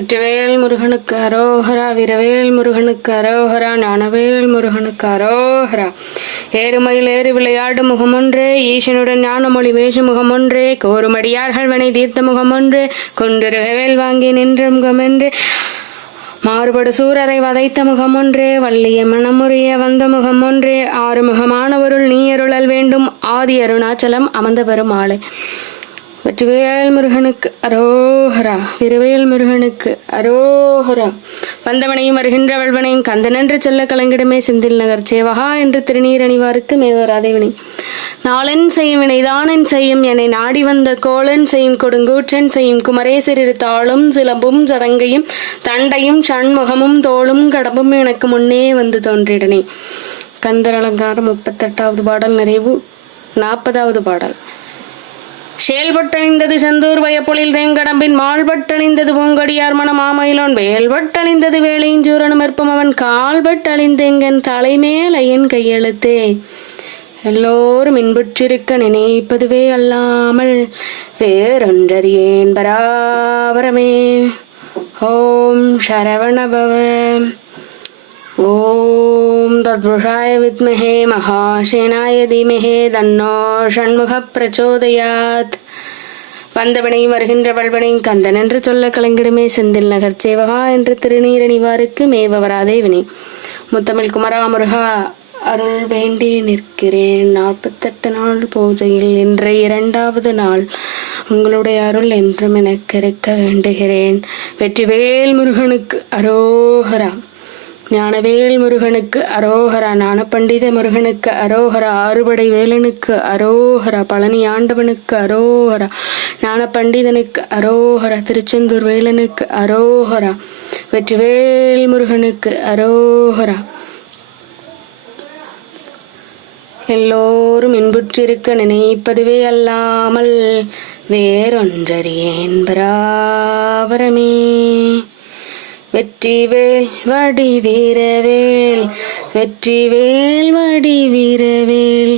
வெற்றிவேல் முருகனுக்கு அரோஹரா, வீரவேல் முருகனுக்கு அரோஹரா, ஞானவேல் முருகனுக்கு அரோஹரா. ஏறுமயில் ஏறி விளையாடு முகமொன்றே, ஈசனுடன் ஞானமொழி பேசு முகமொன்றே, கோருமடியார்கள் வினை தீர்த்த முகமொன்றே, கொன்றுருகவேல் வாங்கி நின்ற முகமென்றே, மாறுபடு சூரரை வதைத்த முகமொன்றே, வள்ளிய மனமுறிய வந்த முகமொன்றே, ஆறுமுகமானவருள் நீ அருளல் வேண்டும், ஆதி அருணாச்சலம் அமர்ந்த பெருமாளே. வெற்றிவேல் முருகனுக்கு அரோஹரா, வீரவேல் முருகனுக்கு அரோஹரா. வந்தவனையும் வருகின்ற வல்வனையும் கந்தனென்று செல்ல கலங்கிடமே செந்தில் நகர் சேவகா என்று திருநீர் அணிவாருக்கு மேவராதேவினை. நாளென் செய்யும் வினைதானென் செய்யும் என்னை நாடி வந்த கோளன் செய்யும் கொடுங்கூற்றன் செய்யும் குமரேசரிரு தாளும் சிலம்பும் சதங்கையும் தண்டையும் சண்முகமும் தோளும் கடம்பும் எனக்கு முன்னே வந்து தோன்றிடனே. கந்தர் அலங்காரம் 38வது பாடல் நிறைவு. 40வது பாடல். செயல்பட்டணிந்தது செந்தூர் வயப்பொழில் தேங்கடம்பின் மால்பட்டணிந்தது பூங்கொடியார் மன மாமயிலோன் வேல்பட்டணிந்தது வேலைஞ்சூரனும் ஏற்பும் அவன் கால்பட்டழிந்தெங்கன் தலைமேல் ஐயன் கையெழுத்தே. எல்லோரும் இன்புற்றிருக்க நினைப்பதுவே அல்லாமல் வேறொன்றறியேன் பராபரமே. ஓம் சரவணபவ. ஓம் தத்புருஷாய வித்மஹே மகாசேனாய தீமஹே தன்னோ ஷண்முக பிரச்சோதயாத். வந்தவனையும் வருகின்ற வல்வனையும் கந்தன் என்று சொல்ல கலங்கிடுமே செந்தில் நகர் சேவகா என்று திருநீரணிவாருக்கு மேவராதே வினை. முத்தமிழ் குமரா முருகா அருள் வேண்டி நிற்கிறேன். 48 நாள் பூஜையில் இன்றைய 2வது நாள். உங்களுடைய அருள் என்றும் எனக்கு இருக்க வேண்டுகிறேன். வெற்றிவேல் முருகனுக்கு அரோஹரா, ஞானவேல் முருகனுக்கு அரோஹரா, ஞானபண்டித முருகனுக்கு அரோஹரா, ஆறுபடை வேலனுக்கு அரோஹரா, பழனி ஆண்டவனுக்கு அரோஹரா, ஞானபண்டிதனுக்கு அரோஹரா, திருச்செந்தூர் வேலனுக்கு அரோஹரா, வெற்றிவேல் முருகனுக்கு அரோஹரா. எல்லோரும் இன்புற்றிருக்க நினைப்பதுவே அல்லாமல் வேறொன்றறியேன் பராபரமே. வெற்றிவேல் வடி வீரவேல், வெற்றிவேல் வடி வீரவேல்.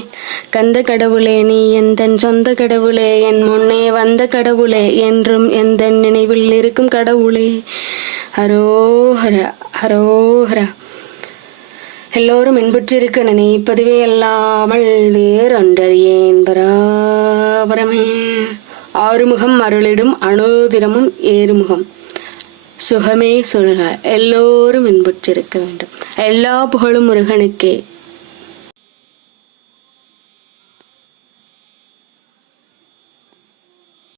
கந்த கடவுளே நீ எந்தன் சொந்த கடவுளே, என் முன்னே வந்த கடவுளே, என்றும் எந்த நினைவில் இருக்கும் கடவுளே. அரோஹரா அரோஹரா. எல்லோரும் இன்புற்றிருக்க நினைப்பதுவே அல்லாமல் வேறொன்றறியேன் பராபரமே. ஆறுமுகம் அருளிடும் அனுதினமும் ஏறுமுகம் சுகமே சொல்க. எல்லோரும் இன்புற்றிருக்க வேண்டும். எல்லா புகழும் முருகனுக்கே.